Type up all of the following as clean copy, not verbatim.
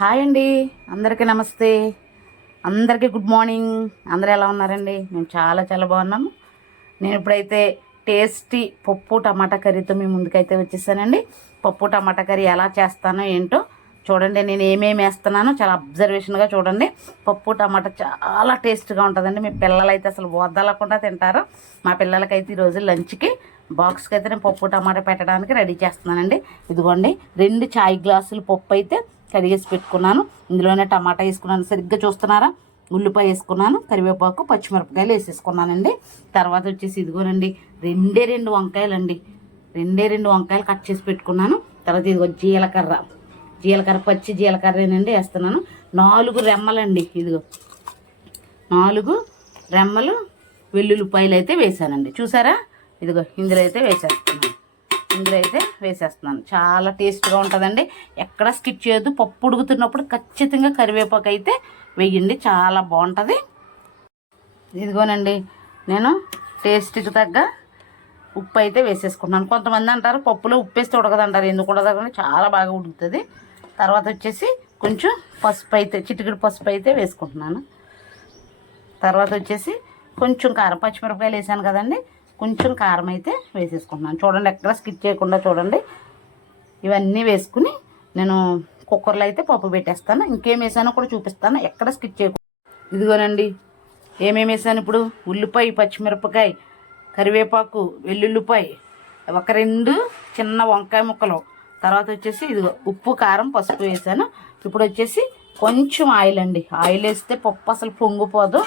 Hi అండి, అందరికీ నమస్తే. అందరికీ గుడ్ మార్నింగ్. అందరూ ఎలా ఉన్నారండి? మేము చాలా చాలా బాగున్నాము. నేను ఇప్పుడైతే టేస్టీ పప్పు టమాటా కర్రీతో మీ ముందుకైతే వచ్చేసానండి. పప్పు టమాటా కర్రీ ఎలా చేస్తానో ఏంటో చూడండి. నేను ఏమేమి వేస్తున్నానో చాలా అబ్జర్వేషన్గా చూడండి. పప్పు టమాటా చాలా టేస్ట్గా ఉంటుందండి. మీ పిల్లలు అయితే అసలు వదలకుండా తింటారు. మా పిల్లలకైతే ఈరోజు లంచ్కి బాక్స్కి అయితే నేను పప్పు టమాటా పెట్టడానికి రెడీ చేస్తున్నానండి. ఇదిగోండి 2 చాయ్ గ్లాసులు పప్పు అయితే కడిగేసి పెట్టుకున్నాను. ఇందులోనే టమాటా వేసుకున్నాను. సరిగ్గా చూస్తున్నారా? ఉల్లిపాయ వేసుకున్నాను, కరివేపాకు, పచ్చిమిరపకాయలు వేసేసుకున్నానండి. తర్వాత వచ్చేసి ఇదిగోనండి 2 వంకాయలండి. 2 వంకాయలు కట్ చేసి పెట్టుకున్నాను. తర్వాత ఇదిగో జీలకర్ర పచ్చి జీలకర్రేనండి వేస్తున్నాను. 4 రెమ్మలండి. ఇదిగో 4 రెమ్మలు వెల్లుల్లిపాయలు అయితే వేసానండి. చూసారా? ఇదిగో ఇందులో అయితే వేసేస్తున్నాను. చాలా టేస్ట్గా ఉంటుందండి. ఎక్కడ స్కిప్ చేయొద్దు. పప్పు ఉడుకుతున్నప్పుడు ఖచ్చితంగా కరివేపాకు అయితే వేయండి, చాలా బాగుంటుంది. ఇదిగోనండి నేను టేస్ట్కి తగ్గ ఉప్పు అయితే వేసేసుకున్నాను. కొంతమంది అంటారు పప్పులో ఉప్పు వేస్తే ఉడకదంటారు. ఎందుకు ఉడకదండి? చాలా బాగా ఉడుకుతుంది. తర్వాత వచ్చేసి కొంచెం పసుపు అయితే చిటికెడు పసుపు అయితే వేసుకుంటున్నాను. తర్వాత వచ్చేసి కొంచెం కారం, పచ్చిమిరపకాయలు వేసాను కదండి, కొంచెం కారం అయితే వేసేసుకుంటున్నాను. చూడండి, ఎక్కడ స్కిప్ చేయకుండా చూడండి. ఇవన్నీ వేసుకుని నేను కుక్కర్లో అయితే పప్పు పెట్టేస్తాను. ఇంకేం వేసానో కూడా చూపిస్తాను, ఎక్కడ స్కిప్ చేయకుండా. ఇదిగోనండి ఏమేమి వేసాను ఇప్పుడు: ఉల్లిపాయ, పచ్చిమిరపకాయ, కరివేపాకు, వెల్లుల్లిపాయ, 2 చిన్న వంకాయ ముక్కలు, తర్వాత వచ్చేసి ఇదిగో ఉప్పు, కారం, పసుపు వేసాను. ఇప్పుడు వచ్చేసి కొంచెం ఆయిల్ అండి. ఆయిల్ వేస్తే పప్పు అసలు పొంగిపోదు.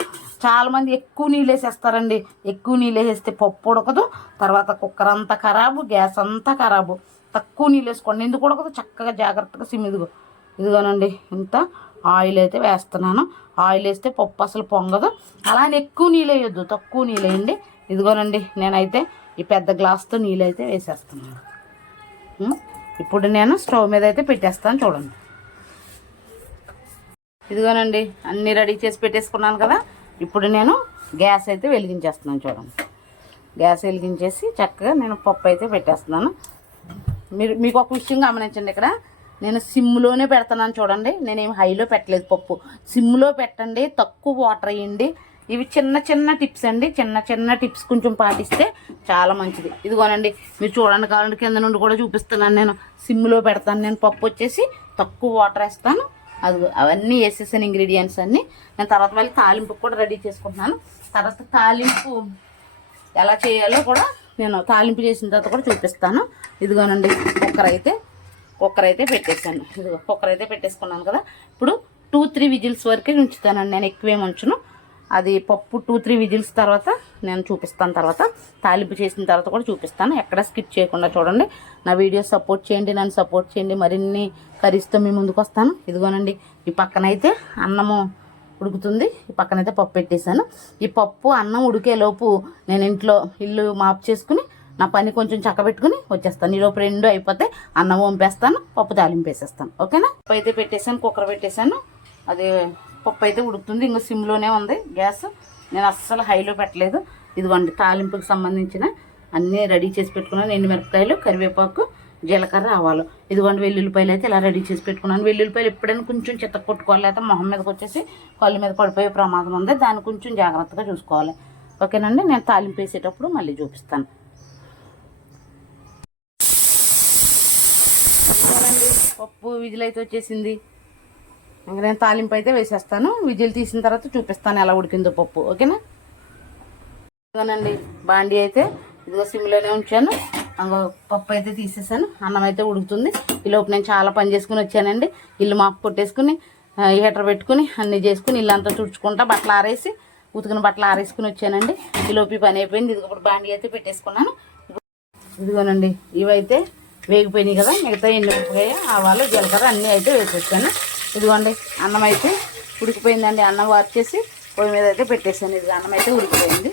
చాలామంది ఎక్కువ నీళ్ళు వేసేస్తారండి. ఎక్కువ నీళ్ళు వేసేస్తే పప్పు ఉడకదు. తర్వాత కుక్కర్ అంతా ఖరాబు, గ్యాస్ అంతా ఖరాబు. తక్కువ నీళ్ళు వేసుకోండి. ఎందుకు ఉడకదు? చక్కగా జాగ్రత్తగా ఇదిగోనండి ఇంత ఆయిల్ అయితే వేస్తున్నాను. ఆయిల్ వేస్తే పప్పు అసలు పొంగదు. అలానే ఎక్కువ నీళ్ళు వేయొద్దు, తక్కువ నీళ్ళు వేయండి. ఇదిగోనండి నేనైతే ఈ పెద్ద గ్లాస్తో నీళ్ళు అయితే వేసేస్తున్నాను. ఇప్పుడు నేను స్టవ్ మీద అయితే పెట్టేస్తాను. చూడండి, ఇదిగోనండి అన్నీ రెడీ చేసి పెట్టేసుకున్నాను కదా. ఇప్పుడు నేను గ్యాస్ అయితే వెలిగించేస్తున్నాను. చూడండి, గ్యాస్ వెలిగించేసి చక్కగా నేను పప్పు అయితే పెట్టేస్తున్నాను. మీకు ఒక విషయం గమనించండి, ఇక్కడ నేను సిమ్లోనే పెడుతున్నాను. చూడండి, నేనేమి హైలో పెట్టలేదు. పప్పు సిమ్లో పెట్టండి, తక్కువ వాటర్ వేయండి. ఇవి చిన్న చిన్న టిప్స్ అండి. చిన్న టిప్స్ కొంచెం పాటిస్తే చాలా మంచిది. ఇదిగోనండి మీరు చూడండి, కావాలంటే కింద నుండి కూడా చూపిస్తున్నాను. నేను సిమ్లో పెడతాను. నేను పప్పు వచ్చేసి తక్కువ వాటర్ వేస్తాను. అవన్నీ వేసేసాను ఇంగ్రీడియంట్స్ అన్నీ. నేను తర్వాత మళ్ళీ తాలింపు కూడా రెడీ చేసుకుంటున్నాను. తర్వాత తాలింపు ఎలా చేయాలో కూడా నేను తాలింపు చేసిన తర్వాత కూడా చూపిస్తాను. ఇదిగోనండి కుక్కర్ అయితే పెట్టేశాను. ఇదిగో కుక్కర్ అయితే పెట్టేసుకున్నాను కదా. ఇప్పుడు 2-3 విజిల్స్ వరకే ఉంచుతానండి. నేను ఎక్కువేమి ఉంచును. అది పప్పు 2-3 విజిల్స్ తర్వాత నేను చూపిస్తాను. తర్వాత తాలింపు చేసిన తర్వాత కూడా చూపిస్తాను. ఎక్కడ స్కిప్ చేయకుండా చూడండి. నా వీడియో సపోర్ట్ చేయండి, నన్ను సపోర్ట్ చేయండి. మరిన్ని కర్రీస్తో మీ ముందుకు వస్తాను. ఇదిగోనండి ఈ పక్కనైతే అన్నము ఉడుకుతుంది, ఈ పక్కనైతే పప్పు పెట్టేశాను. ఈ పప్పు అన్నం ఉడికేలోపు నేను ఇల్లు మాపు చేసుకుని నా పని కొంచెం చక్కబెట్టుకుని వచ్చేస్తాను. ఈలోపు 2 అయిపోతే అన్నం వంపేస్తాను, పప్పు తాలింపు వేసేస్తాను. ఓకేనా? పప్పు అయితే పెట్టేశాను, కుక్కర్ పెట్టేశాను. అది పప్పు అయితే ఉడుకుతుంది. ఇంకా సిమ్లోనే ఉంది గ్యాస్. నేను అస్సలు హైలో పెట్టలేదు. ఇదిగోండి తాలింపుకి సంబంధించిన అన్నీ రెడీ చేసి పెట్టుకున్నాను. ఎండుమిరపకాయలు, కరివేపాకు, జీలకర్ర, ఆవాలు. ఇదిగోండి వెల్లుల్లిపాయలు అయితే ఇలా రెడీ చేసి పెట్టుకున్నాను. వెల్లుల్లిపాయలు ఎప్పుడైనా కొంచెం చిత్త కొట్టుకోవాలి, అయితే మొహం మీదకి వచ్చేసి కళ్ళు మీద పడిపోయే ప్రమాదం ఉంది. దాన్ని కొంచెం జాగ్రత్తగా చూసుకోవాలి. ఓకేనండి? నేను తాలింపు వేసేటప్పుడు మళ్ళీ చూపిస్తాను. పప్పు విజిల్ అయితే వచ్చేసింది. ఇంకా నేను తాలింపు అయితే వేసేస్తాను. విజిల్ తీసిన తర్వాత చూపిస్తాను ఎలా ఉడికిందో పప్పు. ఓకేనా? ఇదిగోనండి బాండీ అయితే ఇదిగో సిమ్లోనే ఉంచాను. పప్పు అయితే తీసేసాను. అన్నం అయితే ఉడుకుతుంది. ఈలోపు నేను చాలా పని చేసుకుని వచ్చానండి. ఇల్లు మాపు కొట్టేసుకుని, హీటర్ పెట్టుకుని, అన్నీ చేసుకుని, ఇల్లు అంతా తుడుచుకుంటా బట్టలు ఆరేసి, ఉతికిన బట్టలు ఆరేసుకుని వచ్చానండి. ఈలోపు పని అయిపోయింది. ఇదిగో ఇప్పుడు బాండీ అయితే పెట్టేసుకున్నాను. ఇదిగోనండి ఇవైతే వేగిపోయినాయి కదా. మిగతా ఎండుమిరపకాయ, ఆవాలు, జీలకర్ర అన్నీ అయితే వేసేసాను. ఇదిగోండి అన్నం అయితే ఉడికిపోయిందండి. అన్నం వార్చేసి పొయ్యి మీద అయితే పెట్టేసాను. ఇది అన్నం అయితే ఉడికిపోయింది.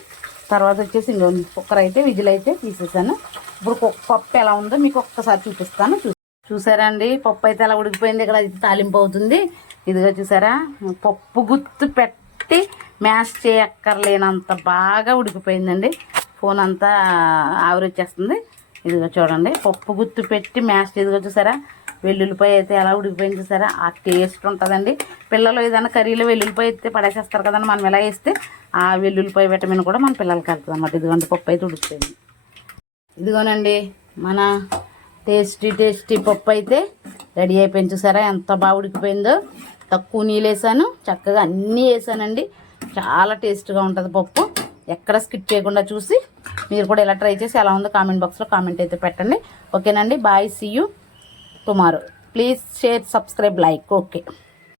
తర్వాత వచ్చేసి ఇంకొంది కుక్కర్ అయితే విజిల్ అయితే తీసేసాను. ఇప్పుడు పప్పు ఎలా ఉందో మీకు ఒక్కసారి చూపిస్తాను. చూసారా అండి పప్పు అయితే ఎలా ఉడికిపోయింది. ఇక్కడ అయితే తాలింపు అవుతుంది. ఇదిగో చూసారా, పప్పు గుత్తు పెట్టి మ్యాష్ చేయక్కర్లేనంత బాగా ఉడికిపోయిందండి. ఫోన్ అంతా ఆవిరొచ్చేస్తుంది. ఇదిగో చూడండి, పప్పు గుత్తు పెట్టి మ్యాష్, ఇదిగో చూసారా వెల్లుల్లిపాయ అయితే ఎలా ఉడికిపోయింది చూసారా, ఆ టేస్ట్ ఉంటుందండి. పిల్లలు ఏదైనా కర్రీలో వెల్లుల్లిపాయ అయితే పడేసేస్తారు కదండి, మనం ఎలా వేస్తే ఆ వెల్లుల్లిపాయ విటమిన్ కూడా మన పిల్లలకి వెళ్తుంది అన్నమాట. ఇదిగోండి పప్పు అయితే ఉడికిపోయింది. ఇదిగోనండి మన టేస్టీ పప్పు అయితే రెడీ అయిపోయింది. చూసారా ఎంత బాగా ఉడికిపోయిందో. తక్కువ నీళ్ళు వేసాను, చక్కగా అన్నీ వేసానండి. చాలా టేస్ట్గా ఉంటుంది పప్పు. ఎక్కడ స్కిప్ చేయకుండా చూసి మీరు కూడా ఇలా ట్రై చేసి ఎలా ఉందో కామెంట్ బాక్స్లో కామెంట్ అయితే పెట్టండి. ఓకేనండి, bye, see you tomorrow. Please share, subscribe, like. Okay.